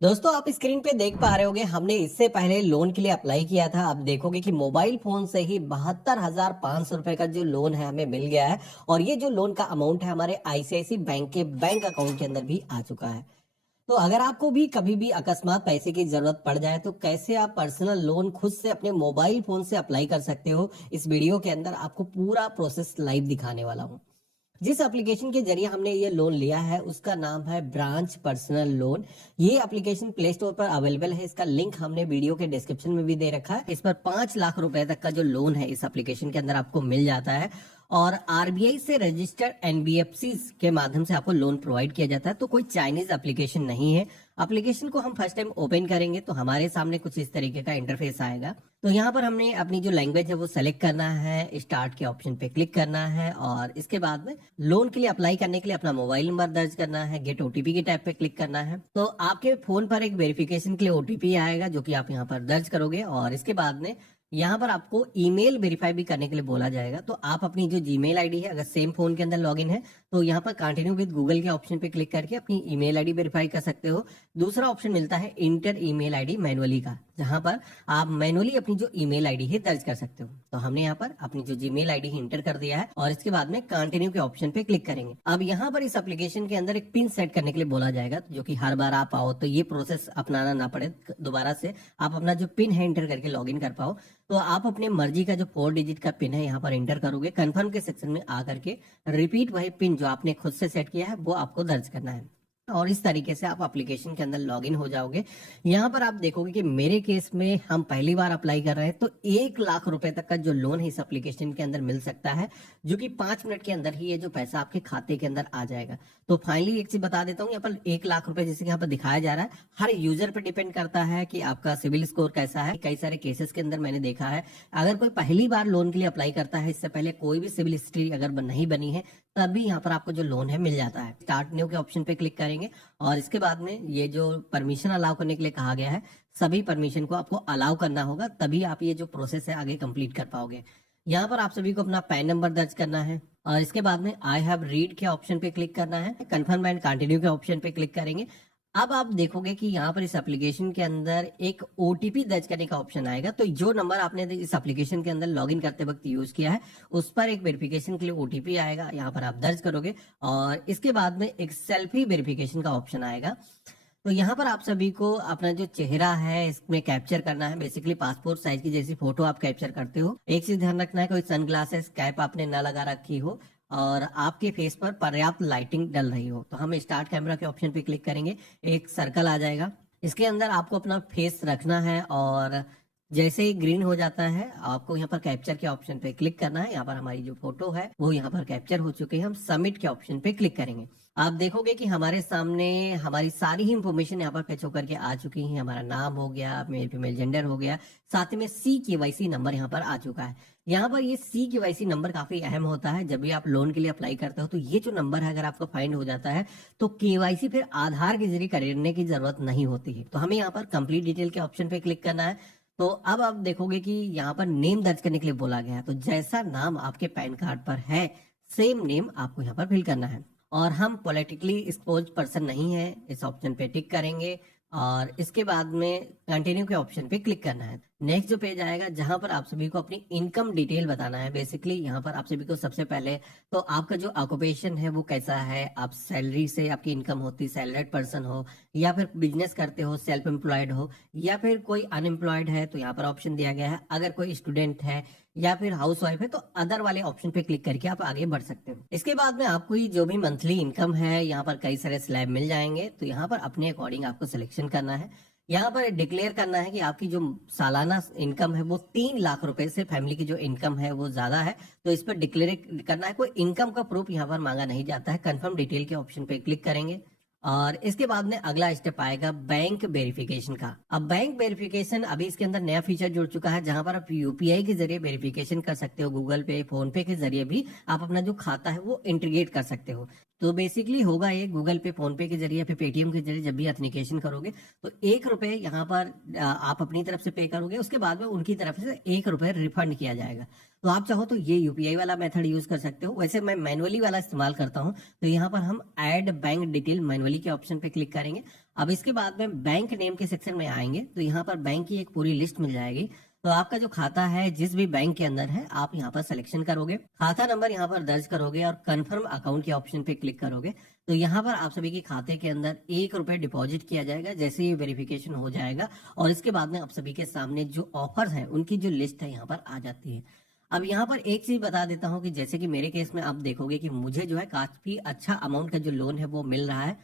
दोस्तों आप स्क्रीन पे देख पा रहे होंगे हमने इससे पहले लोन के लिए अप्लाई किया था। आप देखोगे कि मोबाइल फोन से ही 72,500 रुपए का जो लोन है हमें मिल गया है। और ये जो लोन का अमाउंट है हमारे आईसीआईसी बैंक के बैंक अकाउंट के अंदर भी आ चुका है। तो अगर आपको भी कभी भी अकस्मात पैसे की जरूरत पड़ जाए तो कैसे आप पर्सनल लोन खुद से अपने मोबाइल फोन से अप्लाई कर सकते हो, इस वीडियो के अंदर आपको पूरा प्रोसेस लाइव दिखाने वाला हूँ। जिस एप्लीकेशन के जरिए हमने ये लोन लिया है उसका नाम है ब्रांच पर्सनल लोन। ये एप्लीकेशन प्ले स्टोर पर अवेलेबल है। इसका लिंक हमने वीडियो के डिस्क्रिप्शन में भी दे रखा है। इस पर 5 लाख रुपए तक का जो लोन है इस एप्लीकेशन के अंदर आपको मिल जाता है। और आरबीआई से रजिस्टर्ड एनबीएफसी के माध्यम से आपको लोन प्रोवाइड किया जाता है। तो कोई चाइनीज एप्लीकेशन नहीं है। एप्लीकेशन को हम फर्स्ट टाइम ओपन करेंगे तो हमारे सामने कुछ इस तरीके का इंटरफेस आएगा। तो यहाँ पर हमने अपनी जो लैंग्वेज है वो सेलेक्ट करना है, स्टार्ट के ऑप्शन पे क्लिक करना है और इसके बाद में लोन के लिए अप्लाई करने के लिए अपना मोबाइल नंबर दर्ज करना है, गेट ओटीपी के टैब पे क्लिक करना है। तो आपके फोन पर एक वेरिफिकेशन के लिए ओटीपी आएगा जो कि आप यहाँ पर दर्ज करोगे और इसके बाद में यहाँ पर आपको ईमेल वेरीफाई भी करने के लिए बोला जाएगा। तो आप अपनी जो जीमेल आईडी है, अगर सेम फोन के अंदर लॉगिन है तो यहाँ पर कंटिन्यू विद गूगल के ऑप्शन पे क्लिक करके अपनी ईमेल आईडी वेरीफाई कर सकते हो। दूसरा ऑप्शन मिलता है इंटर ईमेल आईडी मैनुअली का, जहां पर आप मैनुअली अपनी जो ईमेल आईडी है दर्ज कर सकते हो। तो हमने यहाँ पर अपनी जो जीमेल आईडी है इंटर कर दिया है और इसके बाद में कंटिन्यू के ऑप्शन पे क्लिक करेंगे। अब यहाँ पर इस एप्लीकेशन के अंदर एक पिन सेट करने के लिए बोला जाएगा, जो कि हर बार आप आओ तो ये प्रोसेस अपनाना ना पड़े, दोबारा से आप अपना जो पिन है इंटर करके लॉग इन कर पाओ। तो आप अपने मर्जी का जो 4 डिजिट का पिन है यहाँ पर एंटर करोगे। कंफर्म के सेक्शन में आकर के रिपीट वही पिन जो आपने खुद से सेट किया है वो आपको दर्ज करना है और इस तरीके से आप एप्लीकेशन के अंदर लॉगिन हो जाओगे। यहाँ पर आप देखोगे कि मेरे केस में हम पहली बार अप्लाई कर रहे हैं तो 1 लाख रुपए तक का जो लोन है इस एप्लीकेशन के अंदर मिल सकता है, जो कि 5 मिनट के अंदर ही ये जो पैसा आपके खाते के अंदर आ जाएगा। तो फाइनली एक चीज बता देता हूँ, यहाँ पर 1 लाख रुपए जैसे यहाँ पर दिखाया जा रहा है, हर यूजर पर डिपेंड करता है कि आपका सिविल स्कोर कैसा है। कई सारे केसेस के अंदर मैंने देखा है अगर कोई पहली बार लोन के लिए अप्लाई करता है, इससे पहले कोई भी सिविल हिस्ट्री अगर नहीं बनी है, तभी यहाँ पर आपको जो लोन है मिल जाता है। स्टार्ट न्यू के ऑप्शन पे क्लिक करेंगे और इसके बाद में ये जो परमिशन अलाउ करने के लिए कहा गया है, सभी परमिशन को आपको अलाउ करना होगा, तभी आप ये जो प्रोसेस है आगे कंप्लीट कर पाओगे। यहाँ पर आप सभी को अपना पैन नंबर दर्ज करना है और इसके बाद में आई हैव रीड के ऑप्शन पे क्लिक करना है। कंफर्म एंड कंटिन्यू के ऑप्शन पे क्लिक करेंगे। अब आप देखोगे कि यहाँ पर इस एप्लीकेशन के अंदर एक ओटीपी दर्ज करने का ऑप्शन आएगा। तो जो नंबर आपने इस एप्लीकेशन के अंदर लॉगिन करते वक्त यूज किया है उस पर एक वेरिफिकेशन के लिए ओटीपी आएगा, यहाँ पर आप दर्ज करोगे और इसके बाद में एक सेल्फी वेरिफिकेशन का ऑप्शन आएगा। तो यहाँ पर आप सभी को अपना जो चेहरा है इसमें कैप्चर करना है। बेसिकली पासपोर्ट साइज की जैसी फोटो आप कैप्चर करते हो। एक चीज ध्यान रखना है, कोई सनग्लासेस कैप आपने ना लगा रखी हो और आपके फेस पर पर्याप्त लाइटिंग डल रही हो। तो हम स्टार्ट कैमरा के ऑप्शन पे क्लिक करेंगे, एक सर्कल आ जाएगा, इसके अंदर आपको अपना फेस रखना है और जैसे ही ग्रीन हो जाता है आपको यहाँ पर कैप्चर के ऑप्शन पे क्लिक करना है। यहाँ पर हमारी जो फोटो है वो यहाँ पर कैप्चर हो चुकी है। हम सबमिट के ऑप्शन पे क्लिक करेंगे। आप देखोगे कि हमारे सामने हमारी सारी ही इंफॉर्मेशन यहाँ पर फेच होकर के आ चुकी है। हमारा नाम हो गया, मेल फीमेल जेंडर हो गया, साथ में CKYC नंबर यहाँ पर आ चुका है। यहाँ पर ये CKYC नंबर काफी अहम होता है। जब भी आप लोन के लिए अप्लाई करते हो तो ये जो नंबर है अगर आपको फाइंड हो जाता है तो केवाईसी फिर आधार के जरिए करने की जरूरत नहीं होती है। तो हमें यहाँ पर कंप्लीट डिटेल के ऑप्शन पे क्लिक करना है। तो अब आप देखोगे कि यहाँ पर नेम दर्ज करने के लिए बोला गया है। तो जैसा नाम आपके पैन कार्ड पर है सेम नेम आपको यहाँ पर फिल करना है। और हम पॉलिटिकली एक्सपोज पर्सन नहीं है, इस ऑप्शन पे टिक करेंगे और इसके बाद में कंटिन्यू के ऑप्शन पे क्लिक करना है। नेक्स्ट जो पेज आएगा जहां पर आप सभी को अपनी इनकम डिटेल बताना है। बेसिकली यहाँ पर आप सभी को सबसे पहले तो आपका जो ऑक्यूपेशन है वो कैसा है, आप सैलरी से आपकी इनकम होती, सैलरीड पर्सन हो या फिर बिजनेस करते हो, सेल्फ एम्प्लॉयड हो या फिर कोई अनएम्प्लॉयड है तो यहाँ पर ऑप्शन दिया गया है। अगर कोई स्टूडेंट है या फिर हाउस वाइफ है तो अदर वाले ऑप्शन पे क्लिक करके आप आगे बढ़ सकते हो। इसके बाद में आपको ही जो भी मंथली इनकम है यहाँ पर कई सारे स्लैब मिल जाएंगे। तो यहाँ पर अपने अकॉर्डिंग आपको सिलेक्शन करना है। यहाँ पर डिक्लेयर करना है कि आपकी जो सालाना इनकम है वो 3 लाख रुपए से फैमिली की जो इनकम है वो ज्यादा है, तो इस पर डिक्लेयर करना है। कोई इनकम का प्रूफ यहाँ पर मांगा नहीं जाता है। कंफर्म डिटेल के ऑप्शन पे क्लिक करेंगे और इसके बाद में अगला स्टेप आएगा बैंक वेरिफिकेशन का। अब बैंक वेरिफिकेशन अभी इसके अंदर नया फीचर जुड़ चुका है जहां पर आप यूपीआई के जरिए वेरिफिकेशन कर सकते हो। गूगल पे, फोन पे के जरिए भी आप अपना जो खाता है वो इंटीग्रेट कर सकते हो। तो बेसिकली होगा ये गूगल पे, फोन पे के जरिए, फिर पेटीएम के जरिए जब भी ऑथेंटिकेशन करोगे तो 1 रुपए यहाँ पर आप अपनी तरफ से पे करोगे, उसके बाद में उनकी तरफ से 1 रुपए रिफंड किया जाएगा। तो आप चाहो तो ये यूपीआई वाला मेथड यूज कर सकते हो। वैसे मैं मैनुअली वाला इस्तेमाल करता हूँ, तो यहाँ पर हम ऐड बैंक डिटेल मैनुअली के ऑप्शन पे क्लिक करेंगे। अब इसके बाद में बैंक नेम के सेक्शन में आएंगे तो यहाँ पर बैंक की एक पूरी लिस्ट मिल जाएगी। तो आपका जो खाता है जिस भी बैंक के अंदर है आप यहाँ पर सिलेक्शन करोगे, खाता नंबर यहाँ पर दर्ज करोगे और कंफर्म अकाउंट के ऑप्शन पे क्लिक करोगे। तो यहाँ पर आप सभी के खाते के अंदर 1 रुपए डिपॉजिट किया जाएगा जैसे ही वेरिफिकेशन हो जाएगा, और इसके बाद में आप सभी के सामने जो ऑफर्स हैं उनकी जो लिस्ट है यहाँ पर आ जाती है। अब यहाँ पर एक चीज बता देता हूँ कि जैसे कि मेरे केस में आप देखोगे कि मुझे जो है काफी अच्छा अमाउंट का जो लोन है वो मिल रहा है।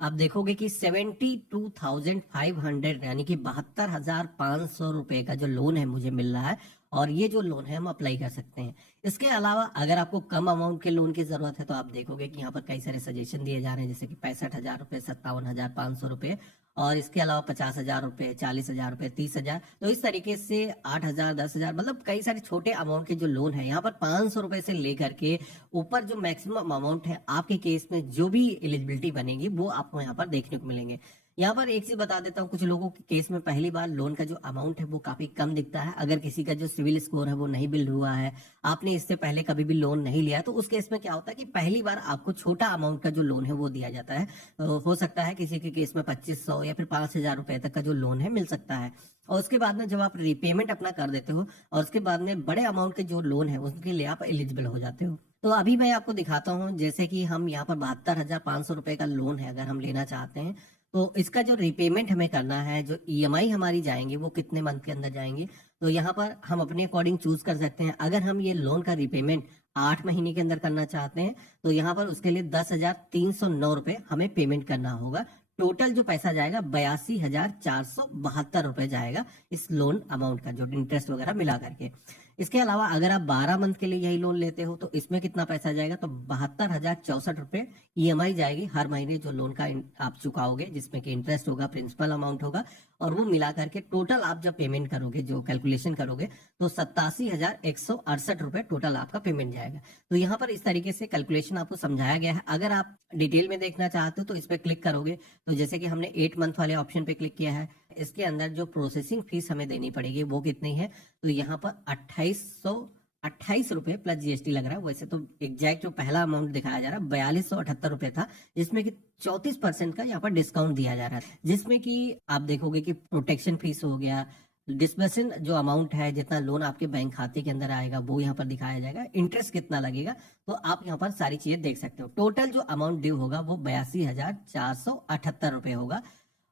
आप देखोगे कि 72,500 यानी कि 72,500 रुपए का जो लोन है मुझे मिल रहा है, और ये जो लोन है हम अप्लाई कर सकते हैं। इसके अलावा अगर आपको कम अमाउंट के लोन की जरूरत है तो आप देखोगे कि यहाँ पर कई सारे सजेशन दिए जा रहे हैं, जैसे कि 65,000 रुपए, 57,500 रुपए, और इसके अलावा 50,000 रुपए, 40,000 रुपए, 30,000। तो इस तरीके से 8,000, 10,000, मतलब कई सारे छोटे अमाउंट के जो लोन है यहाँ पर 500 रुपए से लेकर के ऊपर जो मैक्सिमम अमाउंट है आपके केस में जो भी एलिजिबिलिटी बनेगी वो आपको यहाँ पर देखने को मिलेंगे। यहाँ पर एक चीज बता देता हूँ, कुछ लोगों के केस में पहली बार लोन का जो अमाउंट है वो काफी कम दिखता है। अगर किसी का जो सिविल स्कोर है वो नहीं बिल्ड हुआ है, आपने इससे पहले कभी भी लोन नहीं लिया, तो उस केस में क्या होता है कि पहली बार आपको छोटा अमाउंट का जो लोन है वो दिया जाता है। हो सकता है किसी के केस में 2500 या फिर 5,000 रुपए तक का जो लोन है मिल सकता है। और उसके बाद में जब आप रीपेमेंट अपना कर देते हो और उसके बाद में बड़े अमाउंट के जो लोन है उसके लिए आप एलिजिबल हो जाते हो। तो अभी मैं आपको दिखाता हूँ, जैसे कि हम यहाँ पर 72,500 रुपए का लोन है अगर हम लेना चाहते हैं, तो इसका जो रीपेमेंट हमें करना है, जो ईएमआई हमारी जाएंगे वो कितने मंथ के अंदर जाएंगे, तो यहाँ पर हम अपने अकॉर्डिंग चूज कर सकते हैं। अगर हम ये लोन का रीपेमेंट 8 महीने के अंदर करना चाहते हैं तो यहाँ पर उसके लिए 10,309 रुपए हमें पेमेंट करना होगा। टोटल जो पैसा जाएगा 82,472 रुपए जाएगा इस लोन अमाउंट का, जो इंटरेस्ट वगैरह मिला करके। इसके अलावा अगर आप 12 मंथ के लिए यही लोन लेते हो तो इसमें कितना पैसा जाएगा, तो 72,064 रुपए ईएमआई जाएगी हर महीने जो लोन का आप चुकाओगे, जिसमें कि इंटरेस्ट होगा, प्रिंसिपल अमाउंट होगा, और वो मिला करके टोटल आप जब पेमेंट करोगे, जो कैलकुलेशन करोगे, तो 87,168 रुपए टोटल आपका पेमेंट जाएगा। तो यहाँ पर इस तरीके से कैलकुलेशन आपको समझाया गया है। अगर आप डिटेल में देखना चाहते हो तो इस पर क्लिक करोगे, तो जैसे कि हमने 8 मंथ वाले ऑप्शन पे क्लिक किया है, इसके अंदर जो प्रोसेसिंग फीस हमें देनी पड़ेगी वो कितनी है, तो यहाँ पर 2,828 रुपए प्लस जीएसटी लग रहा है। वैसे तो एग्जैक्ट जो पहला अमाउंट दिखाया जा रहा है 4,278 रुपए था, जिसमें कि 34% का यहाँ पर डिस्काउंट दिया जा रहा है, जिसमें कि आप देखोगे कि प्रोटेक्शन फीस हो गया, डिस्बर्सन जो अमाउंट है, जितना लोन आपके बैंक खाते के अंदर आएगा वो यहाँ पर दिखाया जाएगा, इंटरेस्ट कितना लगेगा, तो आप यहाँ पर सारी चीजें देख सकते हो। टोटल जो अमाउंट ड्यू होगा वो 82,478 रुपए होगा,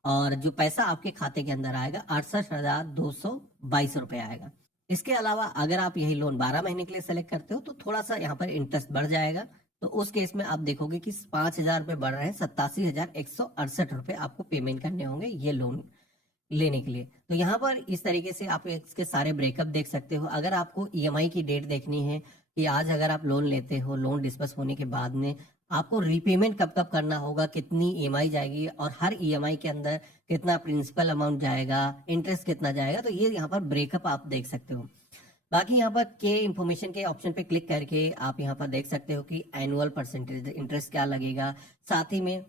और जो पैसा आपके खाते के अंदर आएगा 68,222 रुपए आएगा। इसके अलावा अगर आप यही लोन 12 महीने के लिए सेलेक्ट करते हो तो थोड़ा सा यहाँ पर इंटरेस्ट बढ़ जाएगा। तो उस केस में आप देखोगे कि 5,000 रुपए बढ़ रहे हैं, 87,168 रुपए आपको पेमेंट करने होंगे ये लोन लेने के लिए। तो यहाँ पर इस तरीके से आप इसके सारे ब्रेकअप देख सकते हो। अगर आपको ईएमआई की डेट देखनी है कि आज अगर आप लोन लेते हो, लोन डिस्बर्स होने के बाद में आपको रीपेमेंट कब कब करना होगा, कितनी ईएमआई जाएगी, और हर ईएमआई के अंदर कितना प्रिंसिपल अमाउंट जाएगा, इंटरेस्ट कितना जाएगा, तो ये यहाँ पर ब्रेकअप आप देख सकते हो। बाकी यहाँ पर के इंफॉर्मेशन के ऑप्शन पे क्लिक करके आप यहाँ पर देख सकते हो कि एनुअल परसेंटेज इंटरेस्ट क्या लगेगा, साथ ही में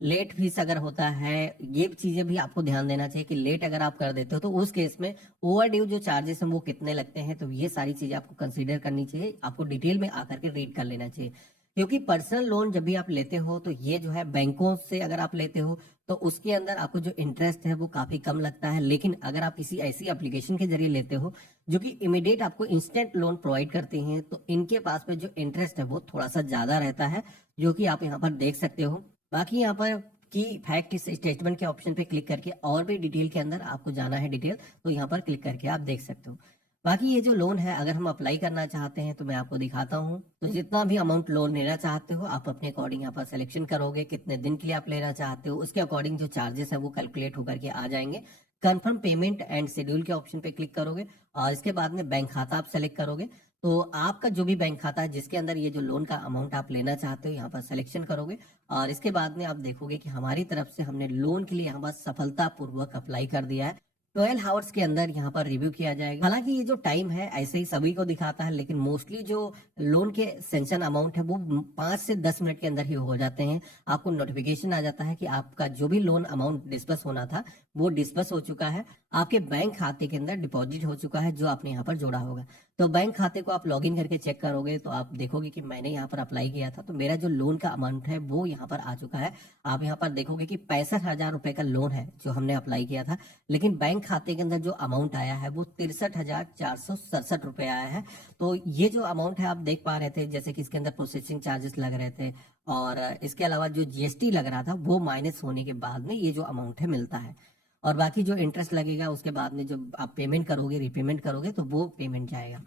लेट फीस अगर होता है, ये चीजें भी आपको ध्यान देना चाहिए कि लेट अगर आप कर देते हो तो उस केस में ओवर ड्यू जो चार्जेस हैं वो कितने लगते हैं। तो ये सारी चीजें आपको कंसीडर करनी चाहिए, आपको डिटेल में आकर के रीड कर लेना चाहिए। क्योंकि पर्सनल लोन जब भी आप लेते हो तो ये जो है बैंकों से अगर आप लेते हो तो उसके अंदर आपको जो इंटरेस्ट है वो काफी कम लगता है, लेकिन अगर आप किसी ऐसी एप्लीकेशन के जरिए लेते हो जो कि इमीडिएट आपको इंस्टेंट लोन प्रोवाइड करते हैं, तो इनके पास में जो इंटरेस्ट है वो थोड़ा सा ज्यादा रहता है, जो कि आप यहाँ पर देख सकते हो। बाकी यहाँ पर की फैक्ट स्टेटमेंट के ऑप्शन पे क्लिक करके और भी डिटेल के अंदर आपको जाना है डिटेल, तो यहाँ पर क्लिक करके आप देख सकते हो। बाकी ये जो लोन है अगर हम अप्लाई करना चाहते हैं तो मैं आपको दिखाता हूँ। तो जितना भी अमाउंट लोन लेना चाहते हो आप अपने अकॉर्डिंग यहाँ पर सिलेक्शन करोगे, कितने दिन के लिए आप लेना चाहते हो, उसके अकॉर्डिंग जो चार्जेस है वो कैलकुलेट होकर के आ जाएंगे। कंफर्म पेमेंट एंड शेड्यूल के ऑप्शन पे क्लिक करोगे और इसके बाद में बैंक खाता आप सेलेक्ट करोगे। तो आपका जो भी बैंक खाता है जिसके अंदर ये जो लोन का अमाउंट आप लेना चाहते हो यहाँ पर सिलेक्शन करोगे, और इसके बाद में आप देखोगे कि हमारी तरफ से हमने लोन के लिए यहाँ पर सफलतापूर्वक अप्लाई कर दिया है। 12 आवर्स के अंदर यहाँ पर रिव्यू किया जाएगा। हालांकि ये जो टाइम है ऐसे ही सभी को दिखाता है, लेकिन मोस्टली जो लोन के सेंक्शन अमाउंट है वो 5 से 10 मिनट के अंदर ही हो जाते हैं। आपको नोटिफिकेशन आ जाता है कि आपका जो भी लोन अमाउंट डिस्बर्स होना था वो डिस्बर्स हो चुका है, आपके बैंक खाते के अंदर डिपॉजिट हो चुका है जो आपने यहाँ पर जोड़ा होगा। तो बैंक खाते को आप लॉगिन करके चेक करोगे तो आप देखोगे कि मैंने यहाँ पर अप्लाई किया था, तो मेरा जो लोन का अमाउंट है वो यहाँ पर आ चुका है। आप यहाँ पर देखोगे कि 65,000 रुपए का लोन है जो हमने अप्लाई किया था, लेकिन बैंक खाते के अंदर जो अमाउंट आया है वो 63,467 रुपए आया है। तो ये जो अमाउंट है आप देख पा रहे थे, जैसे कि इसके अंदर प्रोसेसिंग चार्जेस लग रहे थे और इसके अलावा जो जीएसटी लग रहा था वो माइनस होने के बाद में ये जो अमाउंट है मिलता है। और बाकी जो इंटरेस्ट लगेगा उसके बाद में जब आप पेमेंट करोगे, रीपेमेंट करोगे, तो वो पेमेंट जाएगा।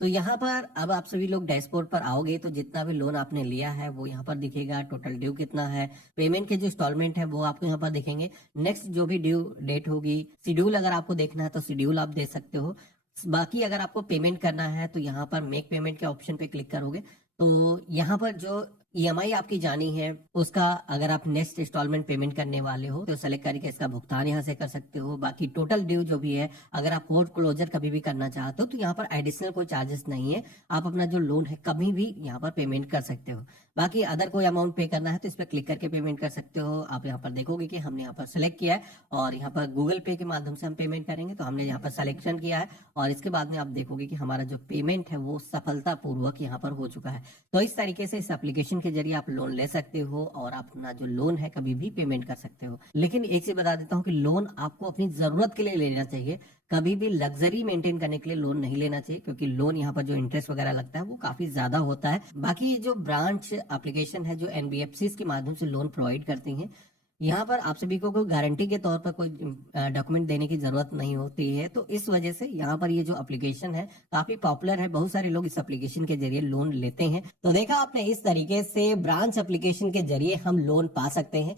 तो यहाँ पर अब आप सभी लोग डैशबोर्ड पर आओगे तो जितना भी लोन आपने लिया है वो यहाँ पर दिखेगा, टोटल ड्यू कितना है, पेमेंट के जो इंस्टॉलमेंट है वो आपको यहाँ पर दिखेंगे। नेक्स्ट जो भी ड्यू डेट होगी, शेड्यूल अगर आपको देखना है तो शेड्यूल आप दे सकते हो। बाकी अगर आपको पेमेंट करना है तो यहाँ पर मेक पेमेंट के ऑप्शन पे क्लिक करोगे तो यहाँ पर जो ईएमआई आपकी जानी है उसका, अगर आप नेक्स्ट इंस्टॉलमेंट पेमेंट करने वाले हो तो सेलेक्ट करके इसका भुगतान यहाँ से कर सकते हो। बाकी टोटल ड्यू जो भी है, अगर आप कोर्ट क्लोजर कभी भी करना चाहते हो तो यहाँ पर एडिशनल कोई चार्जेस नहीं है, आप अपना जो लोन है कभी भी यहाँ पर पेमेंट कर सकते हो। बाकी अदर कोई अमाउंट पे करना है तो इस पर क्लिक करके पेमेंट कर सकते हो। आप यहाँ पर देखोगे कि हमने यहाँ पर सेलेक्ट किया है और यहाँ पर गूगल पे के माध्यम से हम पेमेंट करेंगे, तो हमने यहाँ पर सिलेक्शन किया है और इसके बाद में आप देखोगे कि हमारा जो पेमेंट है वो सफलतापूर्वक यहाँ पर हो चुका है। तो इस तरीके से इस एप्लीकेशन के जरिए आप लोन ले सकते हो और अपना जो लोन है कभी भी पेमेंट कर सकते हो। लेकिन एक चीज बता देता हूँ कि लोन आपको अपनी जरूरत के लिए लेना चाहिए, कभी भी लग्जरी मेंटेन करने के लिए लोन नहीं लेना चाहिए, क्योंकि लोन यहाँ पर जो इंटरेस्ट वगैरह लगता है वो काफी ज्यादा होता है। बाकी ये जो ब्रांच एप्लीकेशन है जो एनबीएफसी के माध्यम से लोन प्रोवाइड करती हैं, यहाँ पर आप सभी को कोई गारंटी के तौर पर कोई डॉक्यूमेंट देने की जरूरत नहीं होती है। तो इस वजह से यहाँ पर ये जो एप्लीकेशन है काफी पॉपुलर है, बहुत सारे लोग इस एप्लीकेशन के जरिए लोन लेते हैं। तो देखा आपने, इस तरीके से ब्रांच एप्लीकेशन के जरिए हम लोन पा सकते हैं।